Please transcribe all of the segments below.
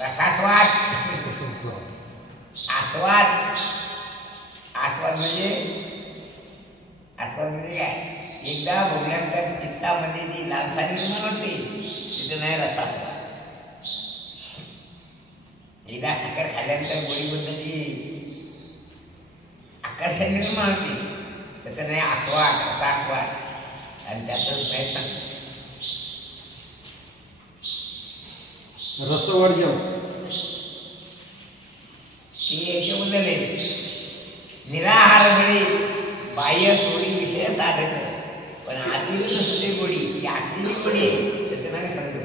रसास्वाद, आस्वाद. आस्वाद म्हणजे काय? एकदा भोगल्यानंतर चित्तामध्ये जी लालसा निर्माण होते तिचं नाही रसास्वाद. एकदा साखर खाल्ल्यानंतर गोळीबद्दल जी आकर्षण निर्माण होते त्याचं नाही आस्वाद, रसास्वाद. आणि त्यातच नाही सांग रसवर्जन ते याच्याबद्दल आहे. निराहार वेळी बाह्य सोडी विषय साधक पण आतील नसते गोडी, ती आतली गोडी आहे त्याचं नाव सांगतो.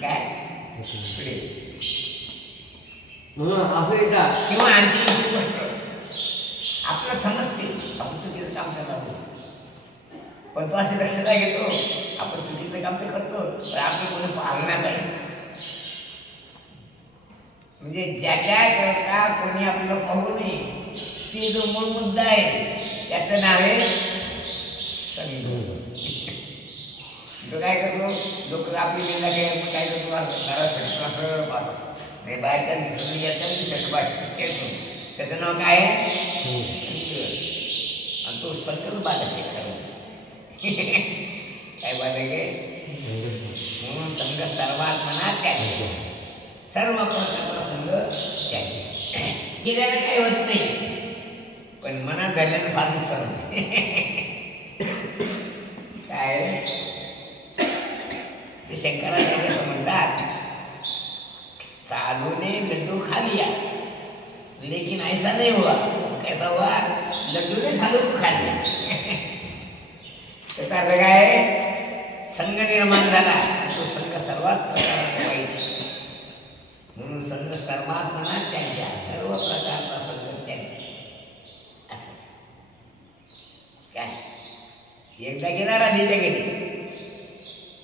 काय पुढे म्हणून असं एकदा किंवा आणखी गोष्ट आपल्याला समजते आपण चुकीचं काम करणार, पण तो असे लक्षात घेतो आपण चुकीचं काम तर करतो पण आपलं कोणी पाहणार नाही. म्हणजे ज्याच्या करता कोणी आपल्याला पाहू नये ते जो मूळ मुद्दा आहे त्याचं नाव आहे संग. तो काय करतो, लोक आपली निंदा काय करतो घरात असं पाहतो नाही, बाहेरच्या दिसत याच्या दिसत बाहेर त्याचं नाव काय आहे आणि तो संकल्प बाधक आहे खरं. काय बाधक आहे म्हणून संघ सर्वात मनात काय सर्व प्रकारचा संघ त्याचे गेल्यानं काही होत नाही पण मनात झाल्यानं फार नुकसान होते. काय ते शंकराचार्य असं म्हणतात, साधू ने लड्डू खा लिया लेकिन ऐसा नहीं हुआ. कैसा हुआ? लड्डू ने साधू को खा लिया. त्याचा अर्थ काय? संघ निर्माण झाला, तो संघ सर्वात वाईट म्हणून संघ सर्वात मनात त्यांच्या सर्व प्रकारचा संघ त्यांच्या असं काय. एकदा गेला राधेच्या घरी,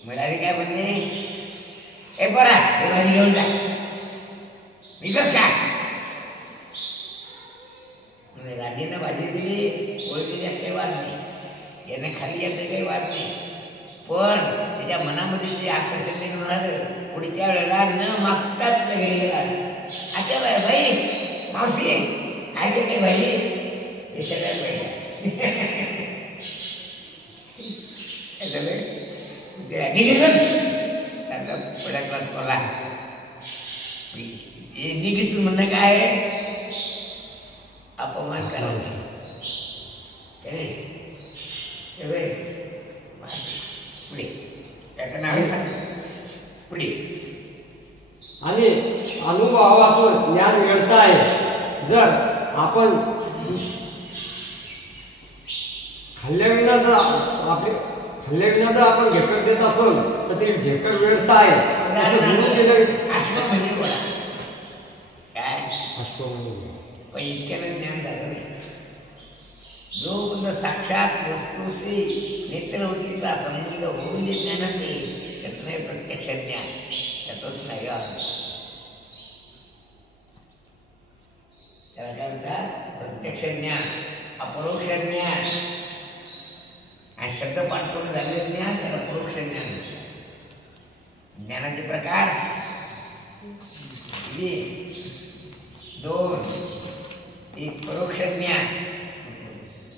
म्हणाले काय म्हणणे, ए बरा हे भाजी घेऊन जा. विकस काय म्हणजे राधेनं भाजी दिली, पोळी दिली असं काही वाद नाही, याने खाली याचं काही वाद नाही, पण त्याच्या मनामध्ये जे आकर्षण निर्माण झालं पुढच्या वेळेला न मागता तुझ्या घरी गेला. अच्छा बाई भाई मावशी आहे ते काही भाई हे सगळ्यात पाहिजे त्याचा पडकला बोला निघितून म्हणणं काय अपमान करावं पुढे त्याचं नाव सांग पुढे. आणि अनुभवातून ज्ञान मिळत आहे. जर आपण खाल्ल्याविना जर आपण ढेकर देत असेल तर ते ढेकर व्यर्थ आहे असं म्हणून केलं. इतक्यानं ज्ञान झालं नाही. जो साक्षात वस्तूशी नेत्रवृत्तीचा संबंध होऊन जे ज्ञान होते त्याचं नाही प्रत्यक्ष ज्ञान, त्याचंच नाही. त्याला काय म्हणतात? प्रत्यक्ष ज्ञान, अपरोक्ष ज्ञान. आणि शब्द पाठ करून झालेलं ज्ञान त्याला परोक्ष ज्ञान. ज्ञानाचे प्रकार दोन, एक परोक्ष ज्ञान,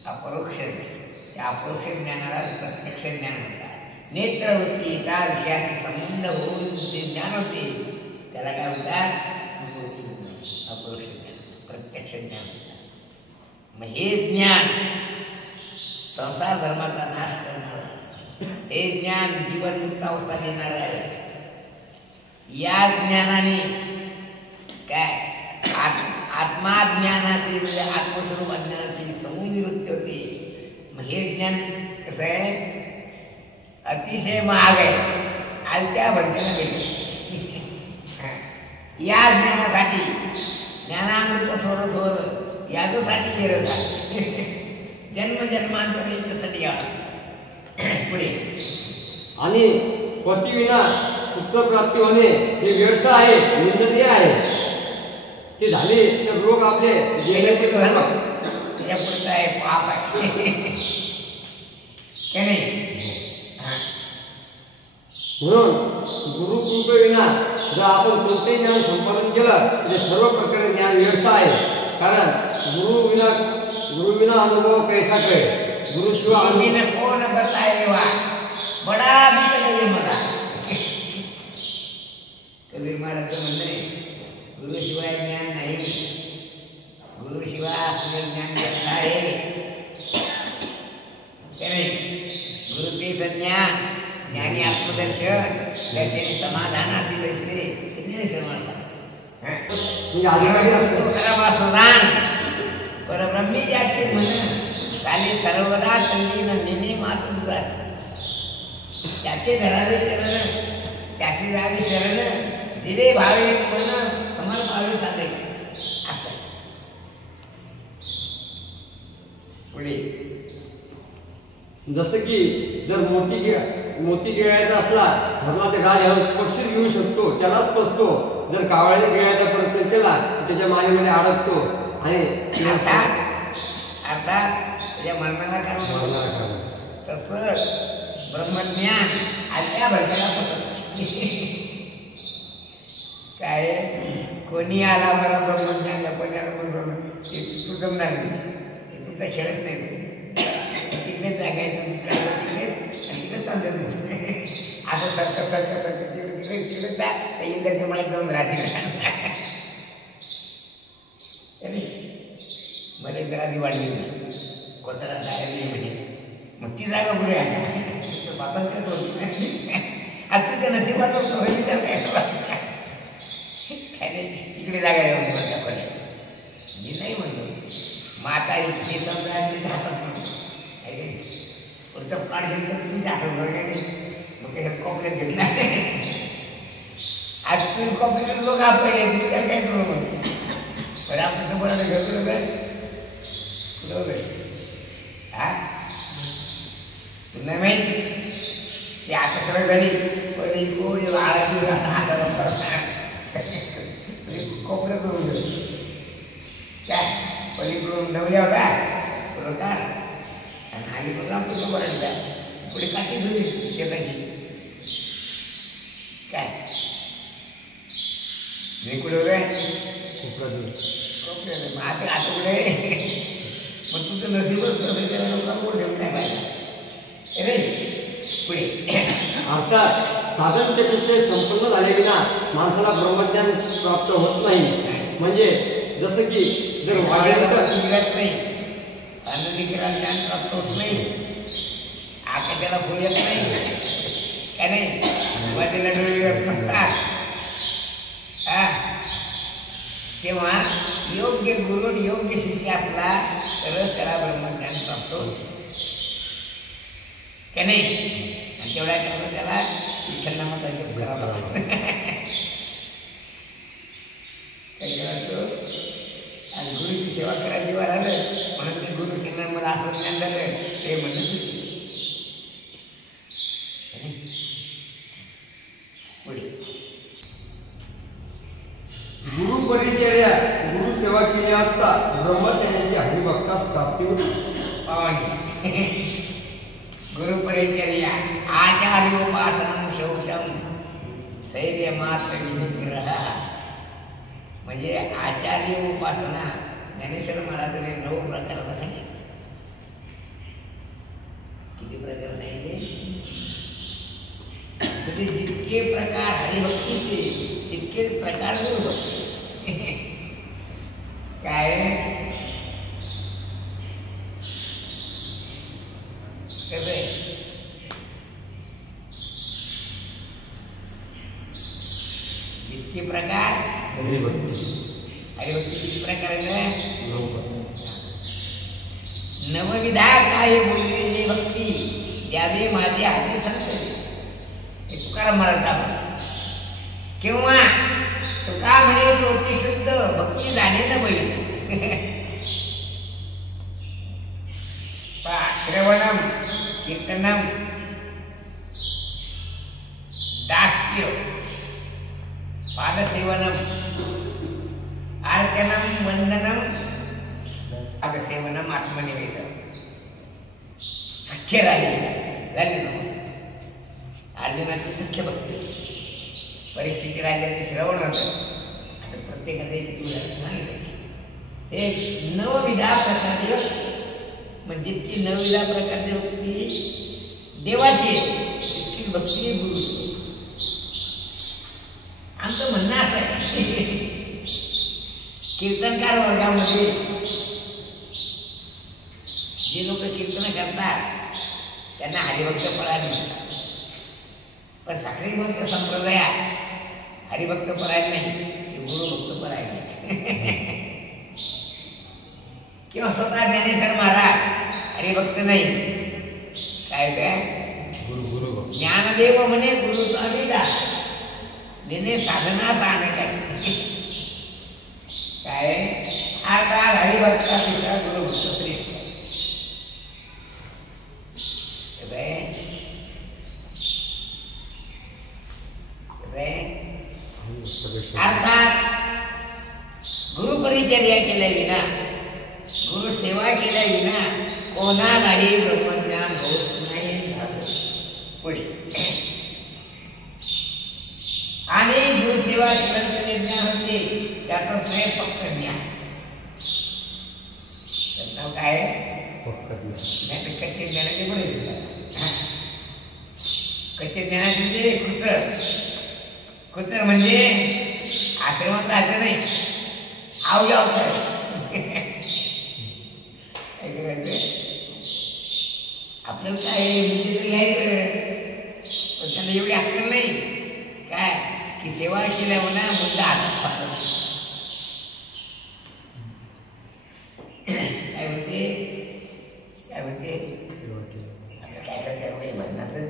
अपरोक्ष ज्ञान. त्या अपरोक्ष ज्ञानाला प्रत्यक्ष ज्ञान म्हणतात. नेत्रवृत्तीचा विषयाशी संबंध होऊन जे ज्ञान होते त्याला काय म्हणतात? अपरोक्ष ज्ञान, प्रत्यक्ष ज्ञान. मग हे ज्ञान संसार धर्माचा नाश करणार, हे ज्ञान जीवनमुक्त अवस्था देणार आहे. या ज्ञानाने काय आत्माज्ञानाची म्हणजे आत्मस्वरूप अज्ञानाची समूनिवृत्ती होते. मग हे ज्ञान कसं आहे? अतिशय महाग आहे, आलत्या भरतीला भेटत. या ज्ञानासाठी ज्ञानामृत थोडं थोडं याच्यासाठी गरज आहे. जन्मजन्मांतर याच्यासाठी यावं पुढे. आणि पतीविना पुत्रप्राप्ती होणे हे व्यर्थ आहे, निंदनीय आहे. ते झाले तर लोक आपले त्याच्या पुढचं आहे पाप आहे. नाही म्हणून गुरुकृपेविना जर आपण कोणतेही ज्ञान संपादन केलं तर सर्व प्रकारे ज्ञान व्यर्थ आहे. कारण गुरुविना अनुभव कैसा कळे. गुरुशिवाय ने कोण बताए वा बडा भी मला. कबीर महाराज म्हणणे गुरुशिवाय ज्ञान नाही, गुरुशिवाय असले ज्ञान व्यर्थ आहे. गुरुचे ज्ञान ज्ञानी आत्मदर्शन त्याचे समाधानाचे दैसे समाधान परब्रह्मी ज्याचे म्हण त्याने सर्वदा तंगी नेणे मात्र तुझाच. त्याचे धरावे चरण त्याचे जावे शरण जिरे भावे मन समर्पावे साधे. असं पुढे जसं की जर मोती गिळायचा असला ठरला तर राज स्पर्शित घेऊ शकतो, त्यालाच पसतो. जर कावळ्याने गिळायचा प्रयत्न केला तर त्याच्या मानेमध्ये अडकतो आणि अर्थात त्याच्या मरणाला कारण. तसं ब्रह्मज्ञान आल्या भरताना पसंत काय कोणी आला मला ब्रह्मज्ञान पण तू जमणार नाही, तुमचा खेळच नाही. तिकडे जागायचं तिकडे आणि तिकडे चालत असं सरकत तिकडे जा त्या इंद्राच्या मळ्यात जाऊन राहते. मला इंद्र आधी वाढली कोचाला जागा दिली म्हणजे मग ती जागा पुढे आहे स्वातंत्र्य होती. आता तुमच्या नशिबात होईल तर काय नाही तिकडे जागा येऊन त्याकडे मी नाही म्हणतो. माता इतकी समजा हातात म्हणतो पुढचा प्लॉट घेतलं तर तुम्ही दाखल वगैरे मग ते कॉपरेट घेतला. आज तुम्ही कॉपरेट लोक पहिले तुम्ही त्याला काय करू मग बरं आपण समोर घेतलं बरोबर हा नाही माहीत ते आता सगळं झाली पहिले कोणी आळा असा रस्ता कॉपरेट करून काय पलीकडून नवल्या होता थोडं आणि आली पण रामपूर बरायचा पुढे काठी धुली शेताची काय मी कुठे आता कुठे मग तुझं नसीबच लोकांना कोण ठेवून नाही पाहिजे रे पुढे. अर्थात साधन चतुष्टय संपन्न झाले ना माणसाला ब्रह्मज्ञान प्राप्त होत नाही. म्हणजे जसं की जर वाढल्यानंतर निघत नाही अन्ननिग्रह ज्ञान प्राप्त होत नाही, आकाशाला फुल येत नाही काय नाही वाजेला डोळे नसतात. तेव्हा योग्य गुरु योग्य शिष्य असला तरच त्याला ब्रह्मज्ञान प्राप्त होते का नाही. आणि तेवढ्या करता त्याला विठ्ठल नामाचा जप करावा लागतो. काही करायचं आणि गुरुची सेवा करायची वर आलं म्हणून ते गुरु त्यांना मला असं ज्ञान झालं ते म्हणत पुढे गुरु परिचर्या गुरु सेवा केली असता ब्रह्मज्ञानाची हरिभक्तास प्राप्ती होती. गुरु परिचर्या आचार्य उपासना शौचम स्थैर्य मात्र निग्रह म्हणजे आचार्य उपासना ज्ञानेश्वर महाराजांनी 9 प्रकाराला सांगितले. किती प्रकार सांगितले म्हणजे जितके प्रकार हरिभक्तीचे तितके प्रकार काय जितके प्रकार हरिभक्ती किती प्रकार नवविधा काय बोललेली भक्ती द्यावे माझे हाती संत. तुकाराम महाराज किंवा तुका म्हणे तो शुद्ध भक्ती झाले ना बैठ श्रवणम कीर्तनम दास्य पादसेवनम अर्चनम वंदनम पादसेवनम आत्मनिवेदन सख्य झाले अर्जुनाची सख्य भक्ती, परीक्षेचे राजाचे श्रवण होतं, असं प्रत्येकाचं एक उदाहरण सांगितलं. एक नवविधा प्रकारची व्यक्ती, म्हणजे जितकी नवविधा प्रकारची भक्ती देवाची आहे तितकी भक्ती गुरु. आमचं म्हणणं असं आहे, कीर्तनकार वर्गामध्ये जे लोक कीर्तन करतात त्यांना हरिभक्त परायण म्हणतात, पण साखरी भक्त संप्रदायात हरिभक्त परायण नाही, ते गुरुभक्त परायण किंवा स्वतः ज्ञानेश्वर महाराज हरिभक्त नाही, काय ज्ञानदेव म्हणे गुरुचा विदास, नेने साधना साधन काय हा काळ हरिभक्तापेक्षा गुरुभक्त श्रेष्ठ. अर्थात गुरुपरिचर्या केल्या विना, गुरु सेवा केल्या विना कोणालाही ब्रह्मज्ञान होत नाही झालं. पुढे आणि गुरुसेवा केल्यानंतर ज्ञान होते, त्याचं श्रेय फक्त ज्ञान. नाव काय नाही, कच्चे ज्ञानाचे पण कच्चे ज्ञानाचे म्हणजे खुचर म्हणजे आश्रमात राहायचं नाही, आवजाव आपल्याला काय म्हणजे ते घ्यायचं, पण त्यांना एवढी अक्कल नाही काय की सेवा केल्यावर ना मुद्दा हातात पडतो. काय म्हणते आपल्याला काय करायचं भजनाचं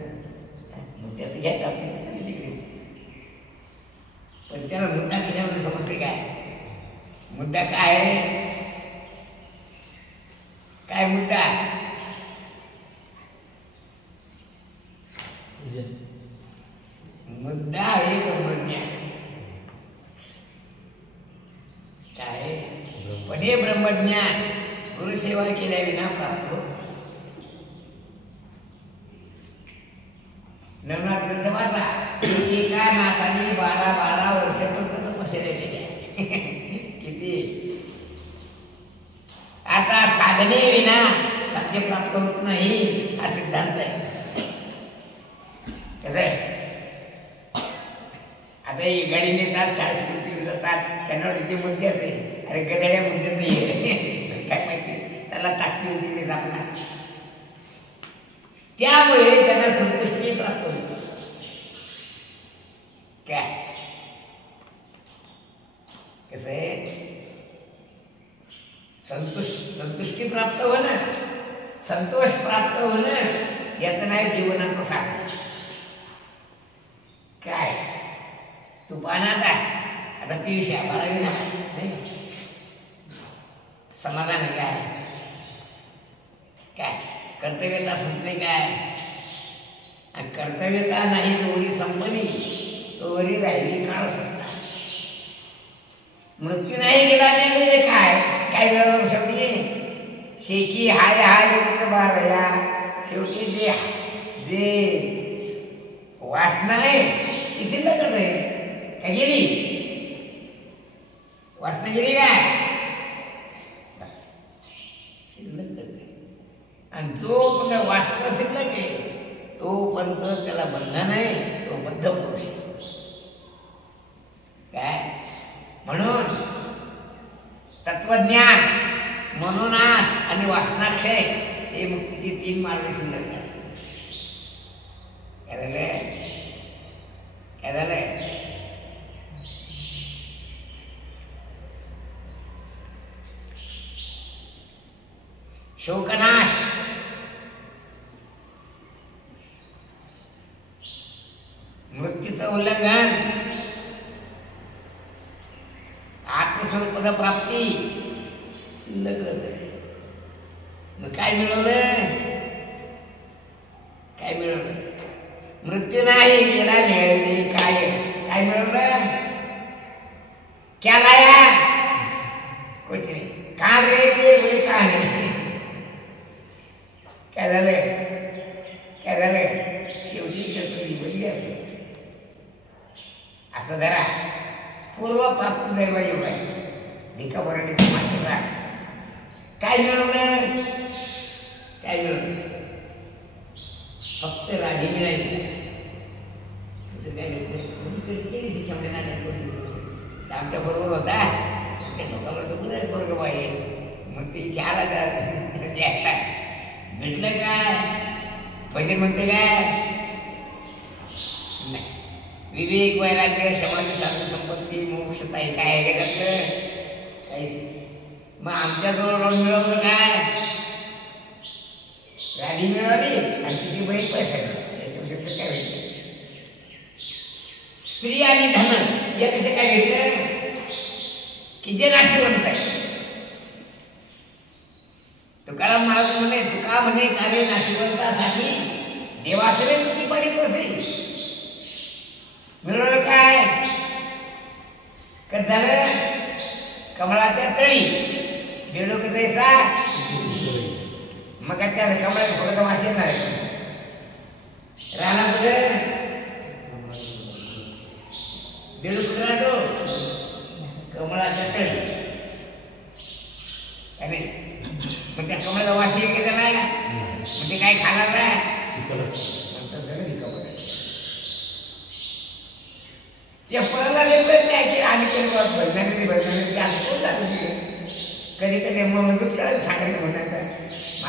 मुद्द्याचं घ्यायचं आपल्या तिकडे, पण त्याला मुद्दा कशामध्ये समजते काय, मुद्दा काय काय मुद्दा मुद्दा आहे ब्रह्मज्ञान. काय पण हे ब्रह्मज्ञान गुरुसेवा केल्या विना प्राप्त होत. नवनाथ ग्रंथ वाचा, एकेका नाथाने 12 वर्षापर्यंत तपश्चर्या केल्या. किती आता साधने विना सत्य प्राप्त होत नाही हा सिद्धांत आहे. कसं आहे, आता ही गाडी नेतात, शाळा शिकवतील जातात, त्यांना वाटते मुद्द्याच आहे, अरे गदड्या मुद्द्याच आहे, काय माहिती त्याला टाकली होती आपला. त्यामुळे त्यांना संतुष्टी प्राप्त होती. काय कसं आहे, संतुष्टी प्राप्त होणं, संतोष प्राप्त होणं याचं नाव जीवनाचं सार्थक. काय तू पाहणार आहे आता पियुष 12वी नाही, समाधान आहे काय, काय कर्तव्यता संपली काय, आणि कर्तव्यता नाही तोवरी संपली तोवरी राहिली काळ सत्ता. मृत्यू नाही गेला नाही म्हणजे काय वेळ शेवटी शेकी हाय बारया, शेवटी जे वासना आहे ती शिल्लकच आहे. काय गेली वासना, गेली काय शिल्लकच आहे. आणि जो पण वासना शिल्लक आहे तो पण त्याला बंधन आहे, तो बद्ध पुरुष काय. म्हणून तत्वज्ञान, मनोनाश आणि वासनाक्षय हे मुक्तीचे 3 मार्ग शिल्लक आहेत. काय झालंय शोकनाश, मृत्यूचं उल्लंघन, आत्मस्वरूपद प्राप्ती शिल्लकच आहे. मग काय मिळवलं, काय मिळवलं, मृत्यू नाही गेला मिळवले काय मिळवलं, क्या लाया कुछ नाही, कहाँ गए थे बोले कहाँ नहीं. काय झालं शेवटी बदली गणपती बदली असं जरा पूर्व पात्र दैवयोग आहे. भिका वराडीची माहिती राख. काय मिळवलं? काय मिळवलं? फक्त राधी मिळाली. आमच्या बरोबर होता त्या लोकांना डुकलं बरोबर आहे. मग ते चार द्यायला भेटलं काय? भजन म्हणते काय? नाही. विवेक वैराग्य श्रवणाची साधन संपत्ती मोक्षता हे काय आहे का त्यातलं? काहीच. मग आमच्याजवळ राहून मिळवलं काय? गाडी मिळाली आणि तिची बहीण पैसा मिळाला. याच्यापेक्षा काय भेटलं? स्त्री आणि धन यापेक्षा काय भेटलं? की जे नाशिवंत आहे. तुकाराम महाराज म्हणे, तुका म्हणे कार्य नाशिवंतासाठी देवासरे तुझी पडी असे. मिळवलं काय? कसं झालं? कमळाच्या तळी बेडूक जैसा. मग त्या कमळाच्या फक्त वास येणार आहे. राहणार कुठे? बेडूक कुठे राहतो? कमळाच्या तळी. आणि मग त्या कमळाचा वास येईल की नाही? मग ते काय खाणार नाही? त्या फळाला लेपत नाही की आम्ही कधी कधी मजबूत करायला सांगायला म्हणायचं.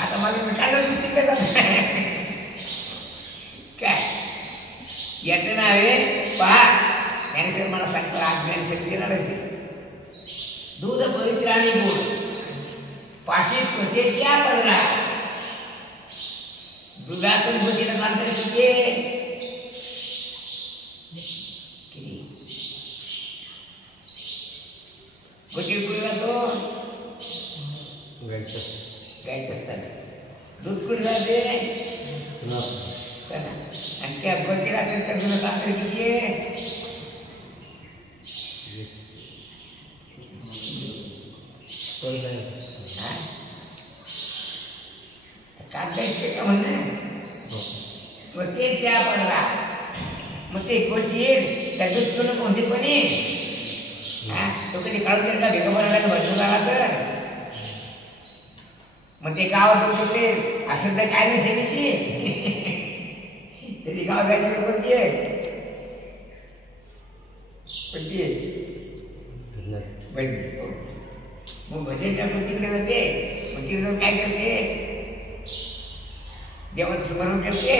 आता मला मिठाला काय याचं नाव आहे पहा. ज्ञानेश्वर मला सांगतो आज ज्ञानेश्वर देणारच नाही. दूध पवित्र आणि गोड पाशी त्वचेच्या पडला. दुधाचं भोजीनं अंतर किती? क्वचित कुठे जातो? गायचं असताना. दूध कुठे जाते? आणि त्या बकेट असेल तर तुला अंतर किती आहे? कागदाचे का म्हणणं? त्वचेच्या पडला. मग ते क्वचित त्या दूध पिऊन कोणते कोणी तो कधी काढून देईल का? भेट बनायला भरपूर आला तर मग ते गावात तिकडे अशुद्ध काय नसेल ती. त्याची गाव जायची कोणती आहे? कोणती आहे? मग भजन टाकून तिकडे जाते. मग तिकडे जाऊन काय करते? देवाचं स्मरण करते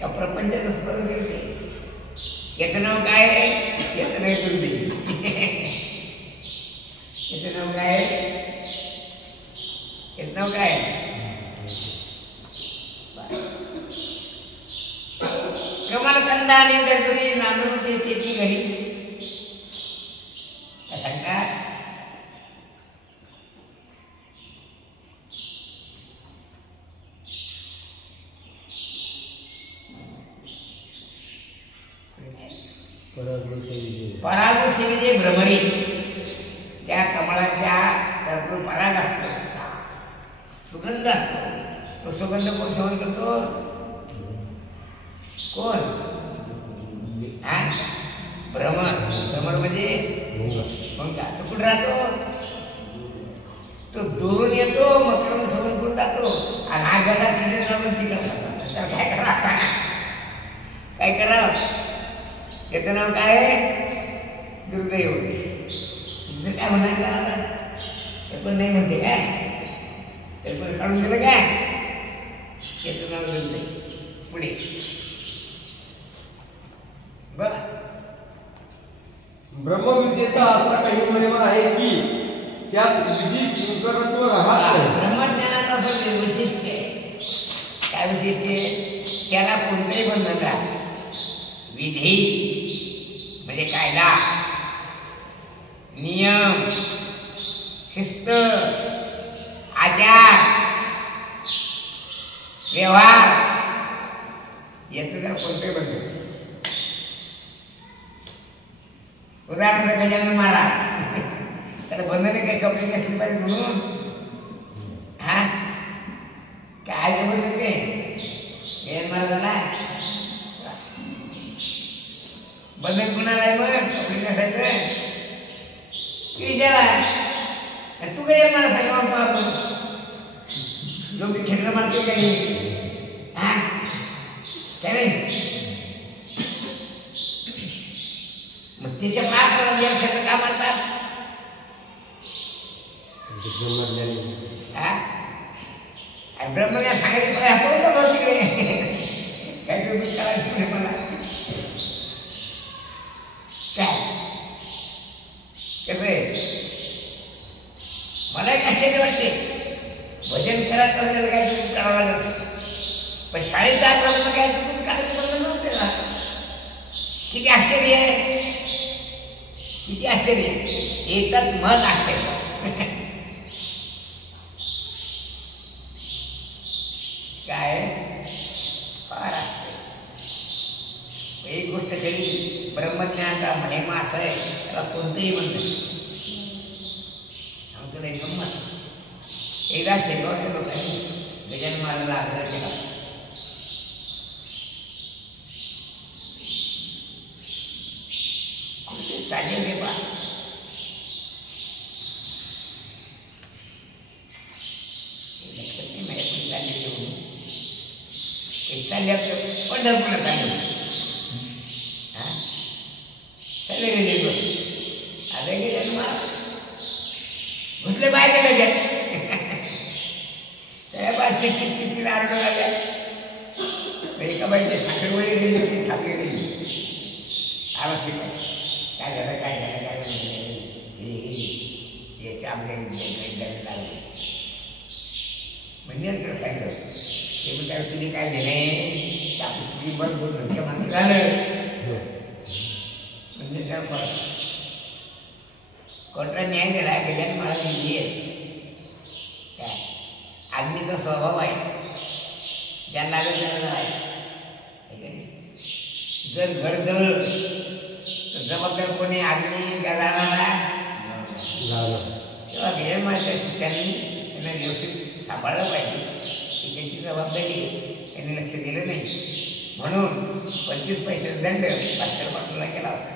का प्रपंचाचं स्मरण करते? याचं नाव काय आहे? याचं नाव दुर्दी. याचं नाव काय? याचं नाव काय? कमलकंदा आणि दडुरी नांदून त्याची घरी काय सांगा? परागसेविजे भ्रमरी. त्या कमळाच्या त्यातून पराग असतो, सुगंध असतो. तो सुगंध कोण सेवन करतो? कोण? भ्रमर. भ्रमर म्हणजे मुंगा. तो कुठे राहतो? तो दुरून येतो, मकरंद सेवन करून जातो. आणि हा गदा तिथे जाऊन चिकन काय करा? काय करा? याचं नाव काय आहे? दुर्दैव. तुझं काय म्हणायचं आता? ते पण नाही म्हणते काय? ते पण काढून दिलं काय? याचं नाव दुर्दैव. पुढे बघा. ब्रह्मविद्येचा असा काही महिमा आहे की त्यात विधी किंकरत्व राहत नाही. ब्रह्मज्ञानाचं असं वैशिष्ट्य आहे. काय वैशिष्ट्य? त्याला कोणतंही बंधन राहत. विधी म्हणजे कायदा, नियम, शिस्त, आचार, व्यवहार याचं जर कोणते बंधन. उदाहरणार्थ गजानन महाराज त्याला बंधने काही कपडे नसले पाहिजे म्हणून काय बंधन ते गजानन महाराजांना बंधन कुणाला आहे मग कपडे नसायचं विचारा तू काय मला सांग पाहतो लोक खेळणं मारते काही हा काय नाही मग तिच्या पाप या खेळ का मारतात ब्रह्मज्ञान सांगायचं पण आपण होतो तिकडे काय तुम्ही करायचं मला काय कसं आहे मला एक आश्चर्य वाटते भजन करायचं काय तुम्ही करावं लागत पण शाळेत जात काय तुम्ही करायचं नव्हते ना किती आश्चर्य आहे किती आश्चर्य येतात मत आश्चर्य काय फार असते एक गोष्ट तरी ब्रह्मज्ञानाचा महिमा असा आहे त्याला कोणतंही म्हणत आमच्याकडे गंमत एकदा शेगावच्या लोकांनी गजानन महाराजांना आग्रह केला चालेल रे बा पंढरपूरला चालले चालले गेले बस आता गेले महाराज घुसले बाहेर गेले साहेब चिठ्ठी आरडू लागल्या एका बाईची साखरवळी गेली होती थांबली गेली आवाज काय झालं काय झालं काय याच्या आमच्या लागले म्हणजे नंतर सांगितलं ते म्हणतात तुम्ही काय झाले आपली बंद मुख्यमंत्री झालं म्हणजे त्या कोर्टात न्याय दिला गजानन महाराजांनी काय अग्नीचा स्वभाव आहे ज्यांना लागेल त्यांना आहे जर घर जवळ तर जबाबदार कोणी अग्नी गजाननाला तेव्हा गजानन महाराजांच्या शिष्यांनी त्यांना व्यवस्थित सांभाळलं पाहिजे की त्यांची जबाबदारी त्यांनी लक्ष दिलं नाही म्हणून 25 पैसे दंड भास्कर पाटलाला केला होता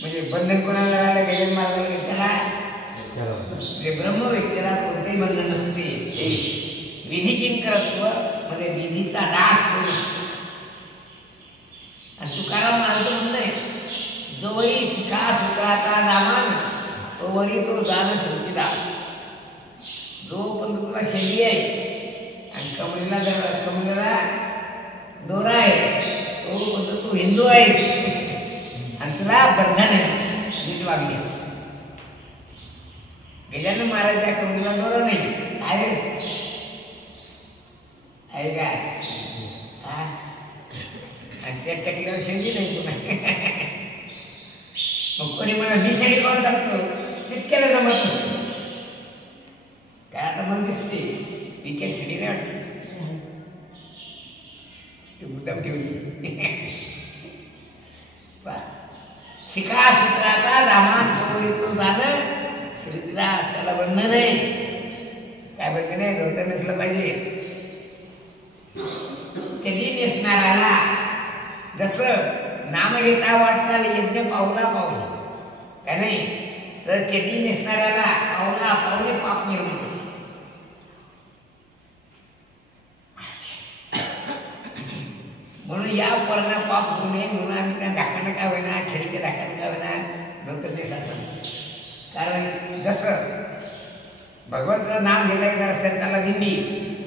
म्हणजे बंधन कोणाला राहिलं गजानन महाराजांना व्यक्तीला म्हणजे ब्रह्म व्यक्तीला कोणतेही बंधन नसते विधी किंकरत्व म्हणजे विधीचा दास करू आणि तुकाराम महाराज म्हणणे जोही शिका सुखाचा दामान तोवरी तो जाण श्रुतीदास जो पण तुला शैली आहे आणि कमळीला दोरा आहे तो म्हणतो तू हिंदू आहेस आणि तुला बंधन आहे नीट वागली गजानन महाराजच्या कमळीला दोरा नाही आहे का आणि त्या टकल्यावर शैली नाही पुन्हा मग कोणी मला मी शैली कोण टाकतो तितक्याला जमत नसतं काय आता मला दिसते विकेट सिटी नाही वाटत ती मुद्दाम ठेवली शिका सूत्राचा दामान चोरीतून जाणं श्रीदास त्याला बंधन आहे काय बंधन आहे धोतर नसलं पाहिजे चडी नेसणाऱ्याला जसं नाम घेता वाटचाल यज्ञ पावला पावले काय नाही तर चडी नेसणाऱ्याला पावला पावले पाप निर्माण होते म्हणून या पोरांना पाप होऊ नये म्हणून आम्ही त्या धाकानं का होईना छडीच्या धाकानं का होईना धोतर नेसायचं कारण जसं भगवंताचं नाम घेता येणार असेल त्याला दिंडी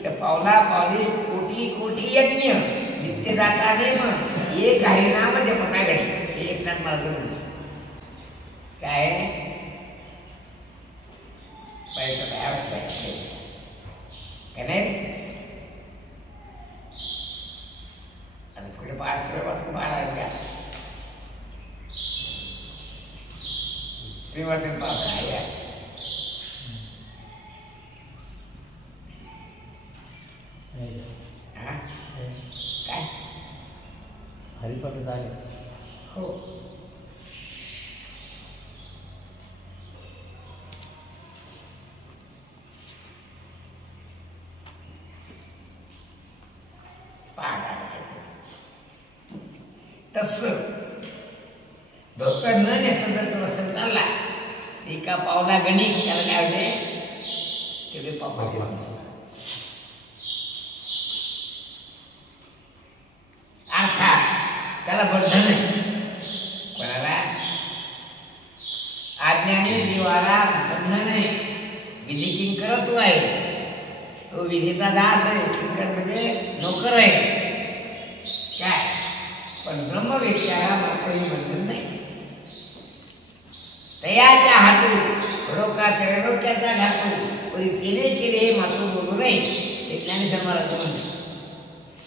तर पावला पावली कोटी कोटी यज्ञ नित्य जाता नेम एक आहे नाम जपता घडी हे एकनाथ महाराज म्हणले काय पाहिजे काय वाटतं काय नाही आणि पुढे 12 वाजून 12 द्या तुम्ही वाचून पाहता काय हरिपाठ झाले हो पाठ तसं धोतर न नेसत जर तो रस्त्यावर चालला एका पावला गणित त्याला काय होते तेवढे पाप अर्थात त्याला बंधन नाही कोणाला आज्ञाने जीवाला बंधन नाही विधी किंकर तू आहे तो विधीचा दास आहे किंकर म्हणजे नोकर आहे काय पण ब्रह्मवेत्याला मात्र बंधन नाही तयाच्या हातू रोका त्रैलोक्याचा घातू कोणी केले केले हे मात्र बोलू नये ते ज्ञानेश्वर महाराज म्हणतात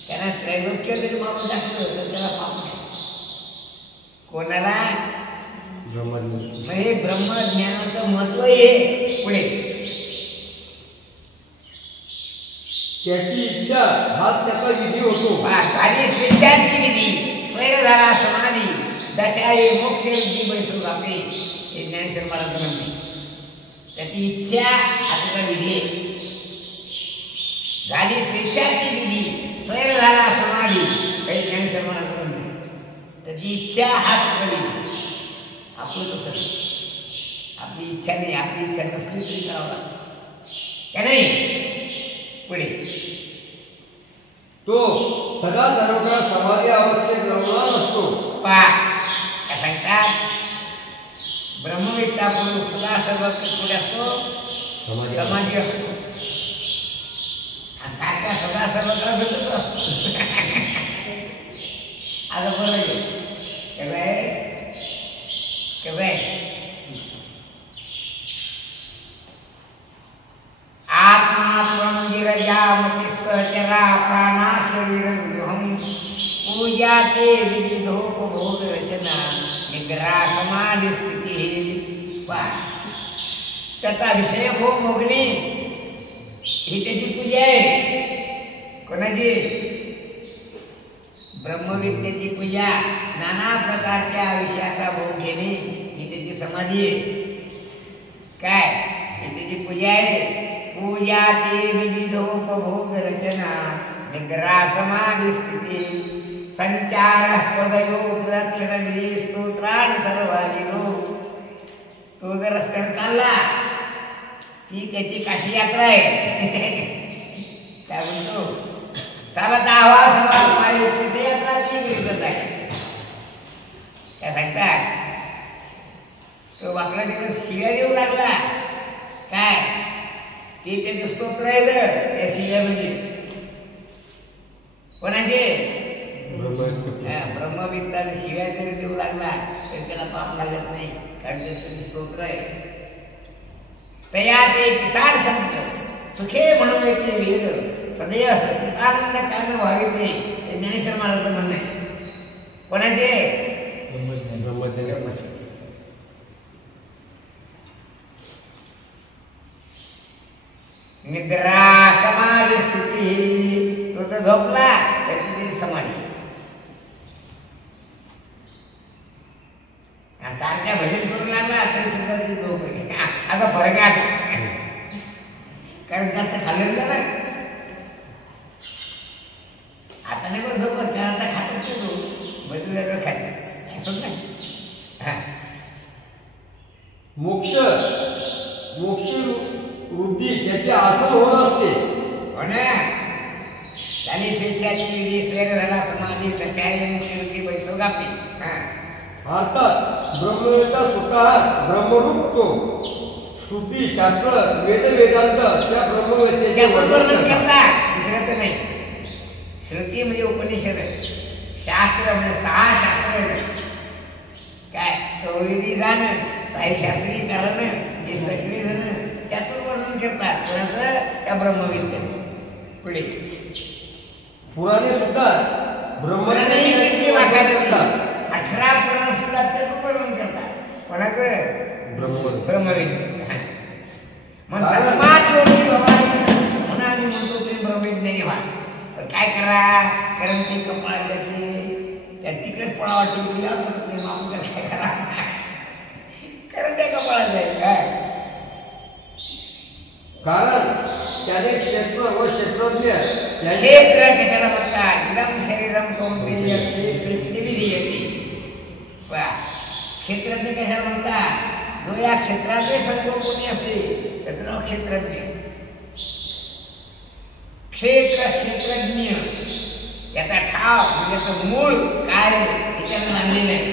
त्यांना त्रैलोक्य जरी मारून टाकलं तर त्याला पाप नाही कोणाला हे ब्रह्मज्ञानाचं महत्व आहे पुढे त्याची इच्छा हाच त्याचा विधी होतो आधी स्वेच्छाची विधी स्वैर झाला समाधी दशाई मोक्ष विधी बैसून आपले हे ज्ञानेश्वर महाराज म्हणते त्याची इच्छा आता विधी आहे झाली स्वेच्छाची विधी स्वैर झाला समाधी काही ज्ञानेश्वर महाराज म्हणते त्याची इच्छा हाच विधी आपलं कसं आपली इच्छा नाही आपली इच्छा नसली तरी करावं लागतं का नाही पुढे तो सदा सर्वकाळ समाधी अवस्थेत रममान असतो काय सांगतात ब्रह्मवेत्ता पुरुष सदा सर्व पुढे असतो समाधी असतो सारखा सदा सर्वकाळ भेटत असतो आता बरं आत्मा त्वं गिरजामति सहचरा प्राणा शरीरं पूजा ते विविधोपभोग रचना निग्रह समाधि स्थिती त्याचा विषय भोग भोगणे ही त्याची पूजा आहे कोणाची ब्रह्मविद्येची पूजा नाना प्रकारच्या विषयाचा भोग घेणे ही त्याची समाधी आहे काय ही त्याची पूजा आहे पूजा ते विविधोपभोग रचना निग्रह समाधि स्थिती संचार पदयो प्रदक्षिण विधी स्तोत्राण सर्वागिनो तो जर रस्त्यावर चालला ती त्याची काशी यात्रा आहे काय म्हणतो चालत आवाज समाज पाहिजे तिथे यात्रा ती करत आहे काय सांगतात तो वाकडा दिवस शिव्या देऊ लागला काय ते त्याचं स्तोत्र आहे त्या शिव्या म्हणजे कोणाचे ब्रह्मविद्याने शिव्या जरी देऊ लागला तर त्याला पाप लागत नाही कारण त्याचं स्तोत्र आहे तयाचे पिसाळ संत सुखे म्हणून येते वेद सदैव सचिदानंद कारण व्हावे ते ज्ञानेश्वर महाराज म्हणणं आहे कोणाचे निद्रा समाधी स्थिती तो तर झोपला त्याची समाधी सारख्या भजन करू लागला तरी सुद्धा ती झोप आहे आता फरक आहे कारण जास्त खाल्लेलं ना आता नाही पण झोपत कारण आता खातच नाही तो भजन जागरण खाते असं नाही मोक्ष वृद्धी त्याची आसन होत असते हो ना त्याने स्वेच्छाची विधी स्वेर झाला समाधी दशाई मोक्ष वृद्धी बैसोगापी अर्थात ब्रह्मवेत्ता स्वतः ब्रह्मरूप तो श्रुती शास्त्र वेदांत त्या ब्रह्मवेत्त्याचे वर्णन करतात दुसऱ्याचं नाही श्रुती म्हणजे उपनिषद शास्त्र म्हणजे 6 शास्त्र काय चौविधी जाणं साईशास्त्री कारण हे सगळे जण त्याचं वर्णन करतात कोणाचं त्या ब्रह्मविद्येचं पुढे पुराणे सुद्धा ब्रह्मविद्येची वाखाणली 18 पुराण सुद्धा त्याचं वर्णन करतात कोणाचं ब्रह्मविद्येचं मग तस्मात योगी भवानी म्हणून आम्ही म्हणतो तुम्ही ब्रह्मविज्ञानी व्हा तर काय करा कारण ते कपाळ त्या तिकडेच पळा वाटते मागून काय करा कारण त्या कपाळात जाईल काय कारण त्याने क्षेत्र व क्षेत्रज्ञ क्षेत्र कशाला म्हणतात इदम शरीरम कौंतेय क्षेत्र विधीयते क्षेत्रज्ञ कशा म्हणतात? जो या क्षेत्राचे सर्व कोणी असेल त्याचं नाव क्षेत्रज्ञ. क्षेत्रज्ञ याचा ठाव याचं मूळ काय हे त्यानं मानलेलं आहे.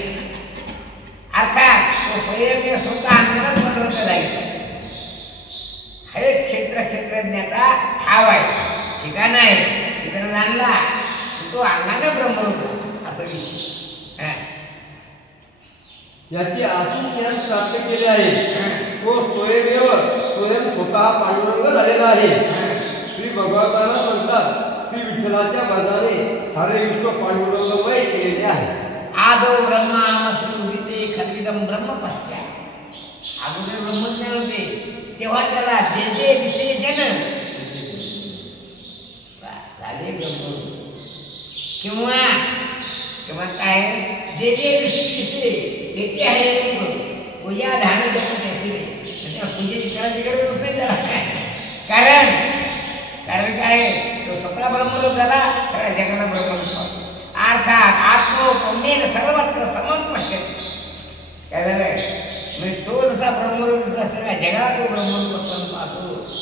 अर्थात तो स्वयं स्वतः अंगानच बनवता जाईल. हेच क्षेत्रज्ञाचा ठाव आहे, ठिकाण आहे. इथं जाणला तो अंगानं ब्रह्मरूप असं विशेष. याची आतून ज्ञान प्राप्त केले आहे. तो स्वयं स्वतः पांडुरंग झालेला आहे. श्री भगवंतांना म्हणतात श्री विठ्ठलाच्या बळाने सारे विश्व पांडुरंगमय केलेले आहे. आदौ ब्रह्मास्मि उदिते खल्विदं ब्रह्म पश्चात्. अगोदर ब्रह्मज्ञान होते तेव्हा त्याला जे जे दिसे जन झाले ब्रह्म. किंवा काय जे जे दृष्टी दिसे ते आहे पूजा धारण जगत असे नाही. पूजेची करायची गरज नाही त्याला. कारण काय तो स्वतः ब्रह्मरूप झाला, सगळ्या जगाला ब्रह्मरूप. अर्थात आत्मौपम्येन सर्वत्र समं पश्यति. काय झालंय म्हणजे तो जसा ब्रह्मरूप जसा सगळ्या जगाला तो ब्रह्मरूप पाहतो.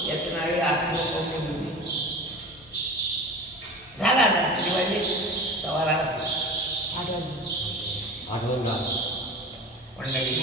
याचं नाव आहे आत्मौपम्य बुद्धी. झाला सवाल आठवण पंढरी